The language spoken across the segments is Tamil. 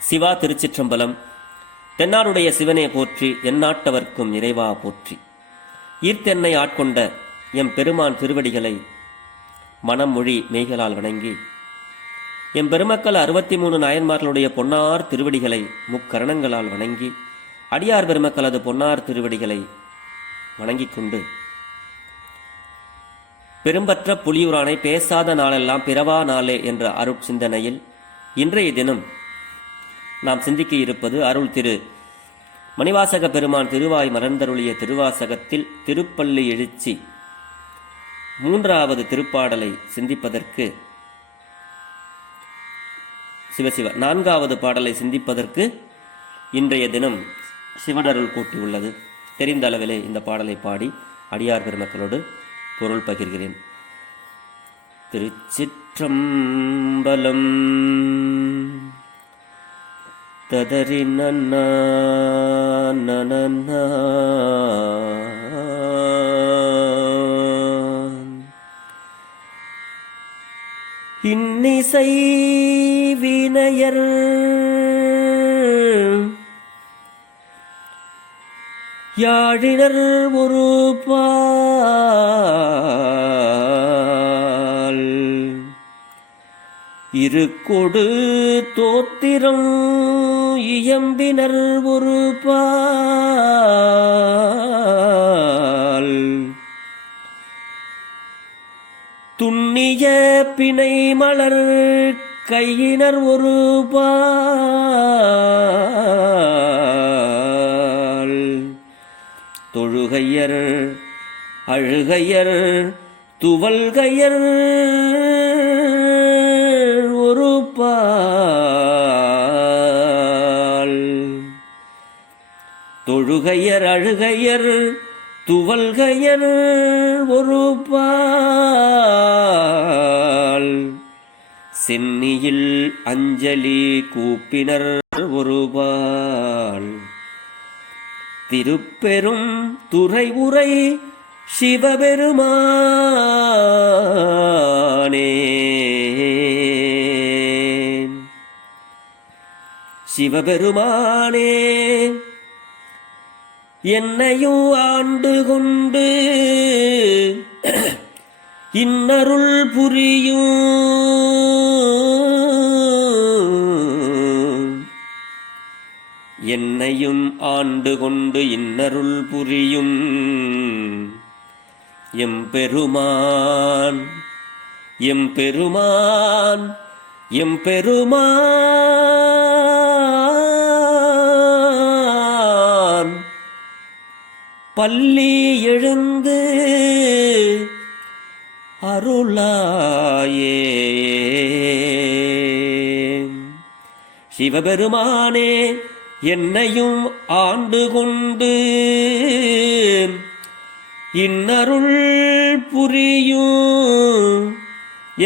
சிவா திருச்சிற்றம்பலம். தென்னாடுடைய சிவனே போற்றி, எந்நாட்டவர்க்கும் இறைவா போற்றி. ஈர்த்தென்னை ஆட்கொண்ட எம் பெருமான் திருவடிகளை மனம் மொழி மெய்களால் வணங்கி, எம் பெருமக்கள் 63 நாயன்மார்களுடைய பொன்னார் திருவடிகளை முக்கரணங்களால் வணங்கி, அடியார் பெருமக்களது பொன்னார் திருவடிகளை வணங்கிக் கொண்டு, பெரும்பற்ற புலியூரானை பேசாத நாளெல்லாம் பிறவா நாளே என்ற அருட்சிந்தனையில் இன்றைய தினம் நாம் சிந்திக்க இருப்பது அருள் திரு மணிவாசக பெருமான் திருவாய் மலர்ந்தருளிய திருவாசகத்தில் திருப்பள்ளி எழுச்சி 3வது திருப்பாடலை சிந்திப்பதற்கு 4வது பாடலை சிந்திப்பதற்கு இன்றைய தினம் சிவனருள் கூட்டியுள்ளது. தெரிந்த அளவிலே இந்த பாடலை பாடி அடியார் பெருமக்களோடு பொருள் பகிர்கிறேன். திருச்சிற்றம்பலம். ததரி நன்னா நனன்னா இன்னிசை வினையர் யாழினர் ஒரு பால் இருக்கொடு தோத்திரம் இயம்பினர் ஒரு பால் துண்ணிய பிணை மலர் கையினர் ஒரு பால் தொழுகையர் அழுகையர் துவல்கையர் ஒரு பால் தொழுகையர் அழுகையர் துவல்கையர் ஒரு பால் சென்னியில் அஞ்சலி கூப்பினர் ஒரு பால் திருப்பெரும் துறை உரை சிவபெருமானே சிவபெருமானே என்னையும் ஆண்டு கொண்டு இன்னருள் புரியும் என்னையும் ஆண்டு கொண்டு இன்னருள் புரியும் எம்பெருமான் எம்பெருமான் எம்பெருமான் பள்ளி எழுந்து அருளாயே சிவபெருமானே என்னையும் ஆண்டு கொண்டு இன்னருள் புரியும்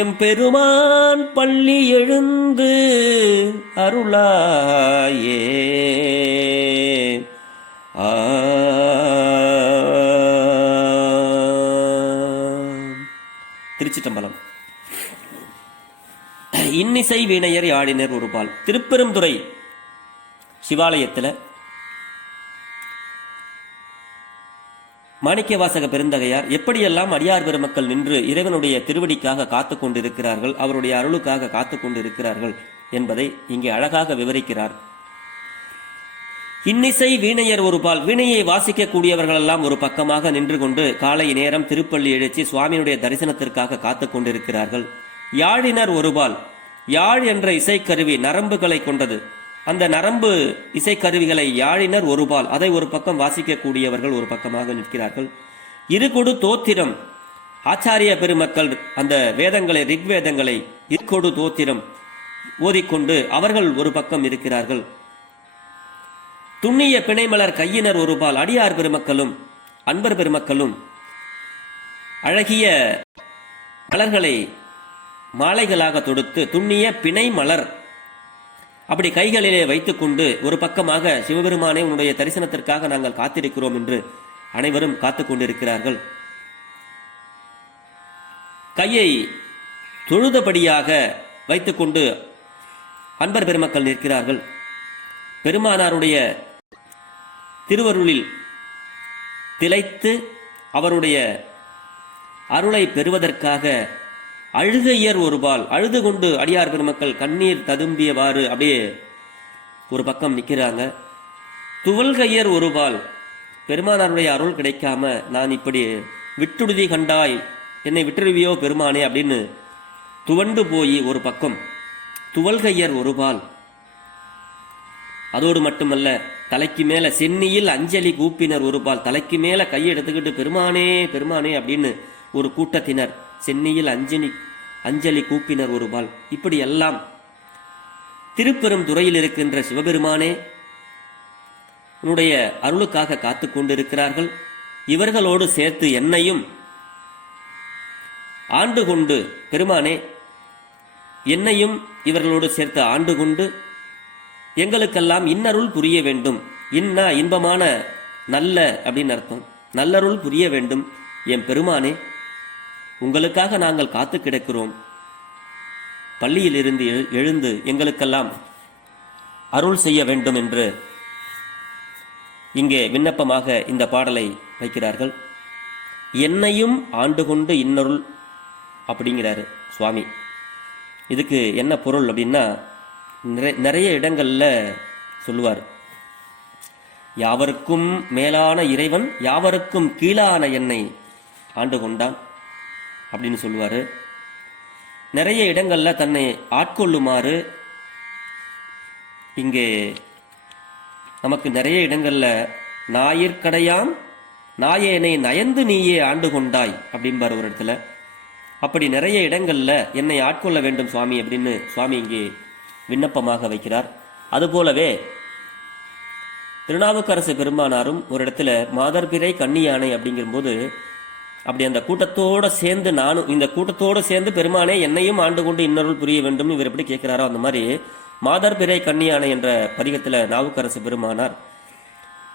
எம்பெருமான் பள்ளி எழுந்து அருளாயே. திருச்சிற்றம்பலம். இன்னிசை வீணையர் யாழினர் ஒரு பால். திருப்பெருந்துறை சிவாலயத்தில் மாணிக்கவாசக பெருந்தகையார் எப்படியெல்லாம் அடியார் பெருமக்கள் நின்று இறைவனுடைய திருவடிக்காக காத்து கொண்டிருக்கிறார்கள், அவருடைய அருளுக்காக காத்து கொண்டிருக்கிறார்கள் என்பதை இங்கே அழகாக விவரிக்கிறார். இன்னிசை வீணையர் ஒரு பால். வீணையை வாசிக்கக்கூடியவர்கள் எல்லாம் ஒரு பக்கமாக நின்று கொண்டு காலை நேரம் திருப்பள்ளி எழுச்சி சுவாமியுடைய தரிசனத்திற்காக காத்து கொண்டிருக்கிறார்கள். யாழினர் ஒரு பால். யாழ் என்ற இசைக்கருவி நரம்புகளை கொண்டது. அந்த நரம்பு இசைக்கருவிகளை யாழினர் ஒரு பால். அதை ஒரு பக்கம் வாசிக்கக்கூடியவர்கள் ஒரு பக்கமாக நிற்கிறார்கள். இருகொடு தோத்திரம். ஆச்சாரிய பெருமக்கள் அந்த வேதங்களை, ரிக்வேதங்களை இருகொடு தோத்திரம் ஓதிக்கொண்டு அவர்கள் ஒரு பக்கம் இருக்கிறார்கள். துண்ணிய பிணைமலர் கையினர் ஒரு பால். அடியார் பெருமக்களும் அன்பர் பெருமக்களும் அழகிய மலர்களை மாலைகளாக தொடுத்து துண்ணிய பிணை மலர் அப்படி கைகளிலே வைத்துக்கொண்டு ஒரு பக்கமாக சிவபெருமானே உன்னுடைய தரிசனத்திற்காக நாங்கள் காத்திருக்கிறோம் என்று அனைவரும் காத்துக் கொண்டிருக்கிறார்கள். கையை தொழுதபடியாக வைத்துக்கொண்டு அன்பர் பெருமக்கள் நிற்கிறார்கள். பெருமானாருடைய திருவருளில் திளைத்து அவருடைய அருளை பெறுவதற்காக அழுகையர் ஒருபால் அழுது கொண்டு அடியார் பெருமக்கள் கண்ணீர் ததும்பியவாறு அப்படியே ஒரு பக்கம் நிற்கிறாங்க. துவல்கையர் ஒருபால் பெருமானாருடைய அருள் கிடைக்காம நான் இப்படி விட்டுடுதி கண்டாய், என்னை விட்டுருவியோ பெருமானே அப்படின்னு துவண்டு போய் ஒரு பக்கம் துவல்கையர் ஒருபால். அதோடு மட்டுமல்ல, தலைக்கு மேல சென்னியில் அஞ்சலி கூப்பினர் ஒருபால், தலைக்கு மேல கையை எடுத்துக்கிட்டு பெருமானே பெருமானே அப்படின்னு ஒரு கூட்டத்தினர் சென்னியில் அஞ்சலி கூப்பினர் ஒருபால். இப்படி எல்லாம் திருப்பெரும் துறையில் இருக்கின்ற சிவபெருமானே உன்னுடைய அருளுக்காக காத்து கொண்டிருக்கிறார்கள். இவர்களோடு சேர்த்து என்னையும் ஆண்டு கொண்டு பெருமானே, என்னையும் இவர்களோடு சேர்த்து ஆண்டு கொண்டு எங்களுக்கெல்லாம் இன்னருள் புரிய வேண்டும். இன்னா இன்பமான நல்ல அப்படின்னு அர்த்தம். நல்லருள் புரிய வேண்டும் என் பெருமானே, உங்களுக்காக நாங்கள் காத்து கிடக்கிறோம். பள்ளியில் இருந்து எழுந்து எங்களுக்கெல்லாம் அருள் செய்ய வேண்டும் என்று இங்கே விண்ணப்பமாக இந்த பாடலை வைக்கிறார்கள். என்னையும் ஆண்டு கொண்டு இன்னருள் அப்படிங்கிறாரு சுவாமி. இதுக்கு என்ன பொருள் அப்படின்னா, நிறைய இடங்கள்ல சொல்லுவார். யாவருக்கும் மேலான இறைவன் யாவருக்கும் கீழான என்னை ஆண்டு கொண்டான் அப்படின்னு சொல்லுவாரு. நிறைய இடங்கள்ல தன்னை ஆட்கொள்ளுமாறு இங்கே நமக்கு நிறைய இடங்கள்ல நாயிற்கடையாம் நாயேனை நயந்து நீயே ஆண்டு கொண்டாய் அப்படின்பார் ஒரு இடத்துல. அப்படி நிறைய இடங்கள்ல என்னை ஆட்கொள்ள வேண்டும் சுவாமி அப்படின்னு சுவாமி இங்கே விண்ணப்பமாக வைக்கிறார். அதுபோலவே திருநாவுக்கரசு பெருமானாரும் ஒரு இடத்துல மாதர்பிறை கன்னியானை அப்படிங்கும்போது அப்படி அந்த கூட்டத்தோட சேர்ந்து நானும் இந்த கூட்டத்தோட சேர்ந்து பெருமானே என்னையும் ஆண்டு கொண்டு இன்னொருள் புரிய வேண்டும் இவர் எப்படி கேட்கிறாரோ அந்த மாதிரி மாதர்பிறை கன்னியானை என்ற பதிகத்துல நாவுக்கரசு பெருமானார்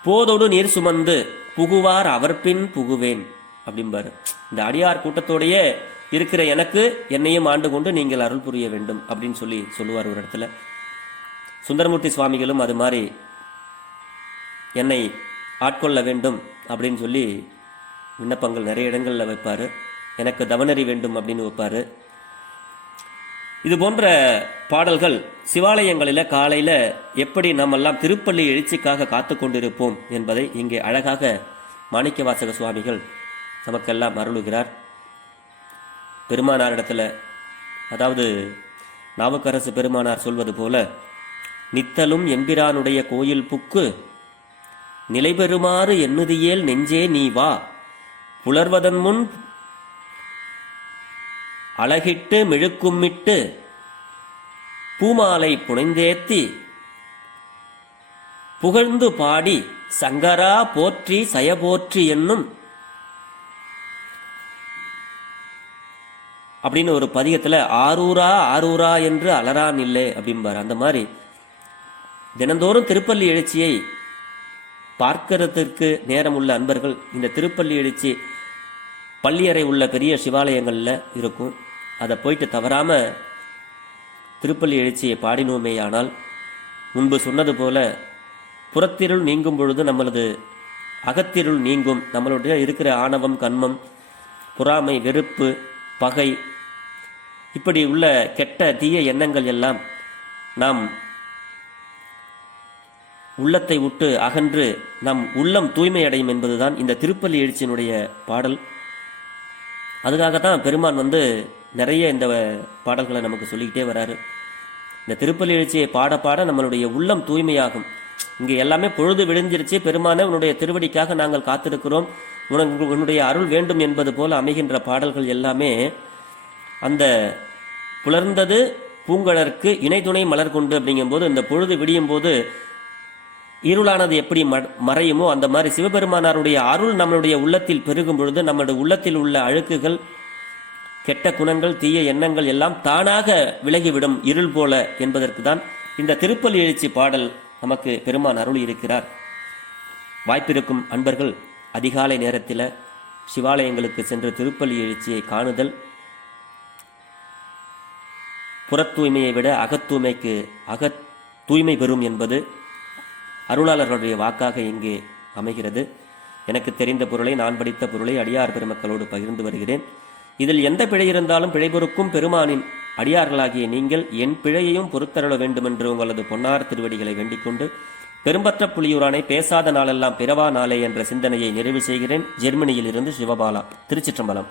போதோடு நீர் சுமந்து புகுவார் அவர் பின் புகுவேன் அப்படிம்பாரு. இந்த அடியார் கூட்டத்தோடையே இருக்கிற எனக்கு என்னையும் ஆண்டு கொண்டு நீங்கள் அருள் புரிய வேண்டும் அப்படின்னு சொல்லுவார் ஒரு இடத்துல. சுந்தரமூர்த்தி சுவாமிகளும் அது மாதிரி என்னை ஆட்கொள்ள வேண்டும் அப்படின்னு சொல்லி விண்ணப்பங்கள் நிறைய இடங்களில் வைப்பார். எனக்கு தவநெறி வேண்டும் அப்படின்னு வைப்பார். இது போன்ற பாடல்கள் சிவாலயங்களில் காலையில் எப்படி நம்மெல்லாம் திருப்பள்ளி எழுச்சிக்காக காத்து கொண்டிருப்போம் என்பதை இங்கே அழகாக மாணிக்கவாசக சுவாமிகள் நமக்கெல்லாம் அருளுகிறார். பெருமானாரிடத்துல, அதாவது நாவுக்கரசு பெருமானார் சொல்வது போல, நித்தலும் எம்பிரானுடைய கோயில் புக்கு நிலை பெறுமாறு எண்ணுதியேல் நெஞ்சே நீ வா, புலர்வதன் முன் அழகிட்டு மெழுக்கும்மிட்டு பூமாலை புனைந்தேத்தி புகழ்ந்து பாடி சங்கரா போற்றி சயபோற்றி என்னும் அப்படின்னு ஒரு பதிகத்துல ஆரூரா ஆரூரா என்று அலரான் இல்லை அப்படிம்பார். அந்த மாதிரி தினந்தோறும் திருப்பள்ளி எழுச்சியை பார்க்கறதுக்கு நேரம் உள்ள அன்பர்கள் இந்த திருப்பள்ளி எழுச்சி பள்ளியறை உள்ள பெரிய சிவாலயங்கள்ல இருக்கும். அதை போயிட்டு தவறாம திருப்பள்ளி எழுச்சியை பாடினோமேயானால் முன்பு சொன்னது போல புறத்திருள் நீங்கும் பொழுது நம்மளது அகத்திருள் நீங்கும். நம்மளுடைய இருக்கிற ஆணவம், கண்மம், பொறாமை, வெறுப்பு, பகை, இப்படி உள்ள கெட்ட தீய எண்ணங்கள் எல்லாம் நாம் உள்ளத்தை விட்டு அகன்று நம் உள்ளம் தூய்மை அடையும் என்பதுதான் இந்த திருப்பள்ளி எழுச்சியினுடைய பாடல். அதுக்காகத்தான் பெருமான் நிறைய இந்த பாடல்களை நமக்கு சொல்லிக்கிட்டே வராரு. இந்த திருப்பள்ளி எழுச்சியை பாட பாட நம்மளுடைய உள்ளம் தூய்மையாகும். இங்கே எல்லாமே பொழுது விழுந்திருச்சு, பெருமானே உன்னுடைய திருவடிக்காக நாங்கள் காத்திருக்கிறோம், உன்னுடைய அருள் வேண்டும் என்பது போல அமைகின்ற பாடல்கள் எல்லாமே அந்த புலர்ந்தது பூங்கழற்கு இணை துணை மலர் கொண்டு அப்படிங்கும்போது இந்த பொழுது விடியும் போது இருளானது எப்படி மறையுமோ அந்த மாதிரி சிவபெருமானாருடைய அருள் நம்மளுடைய உள்ளத்தில் பெருகும் பொழுது நம்மளுடைய உள்ளத்தில் உள்ள அழுக்குகள், கெட்ட குணங்கள், தீய எண்ணங்கள் எல்லாம் தானாக விலகிவிடும் இருள் போல என்பதற்கு தான் இந்த திருப்பள்ளி எழுச்சி பாடல் நமக்கு பெருமான் அருள் இருக்கிறார். வாய்ப்பிருக்கும் அன்பர்கள் அதிகாலை நேரத்தில் சிவாலயங்களுக்கு சென்று திருப்பள்ளி எழுச்சியை காணுதல் புறத் தூய்மையை விட அகத்தூய்மை பெறும் என்பது அருளாளர்களுடைய வாக்காக இங்கே அமைகிறது. எனக்கு தெரிந்த பொருளை, நான் படித்த பொருளை அடியார் பெருமக்களோடு பகிர்ந்து வருகிறேன். இதில் எந்த பிழை இருந்தாலும் பிழை பொறுக்கும் பெருமானின் அடியார்களாகிய நீங்கள் என் பிழையையும் பொறுத்தருள வேண்டுமென்று உங்களது பொன்னார் திருவடிகளை வேண்டிக் கொண்டு பெரும்பற்ற புலியூரானை பேசாத நாளெல்லாம் பிறவா நாளே என்ற சிந்தனையை நிறைவு செய்கிறேன். ஜெர்மனியில் இருந்து சிவபாலா. திருச்சிற்றம்பலம்.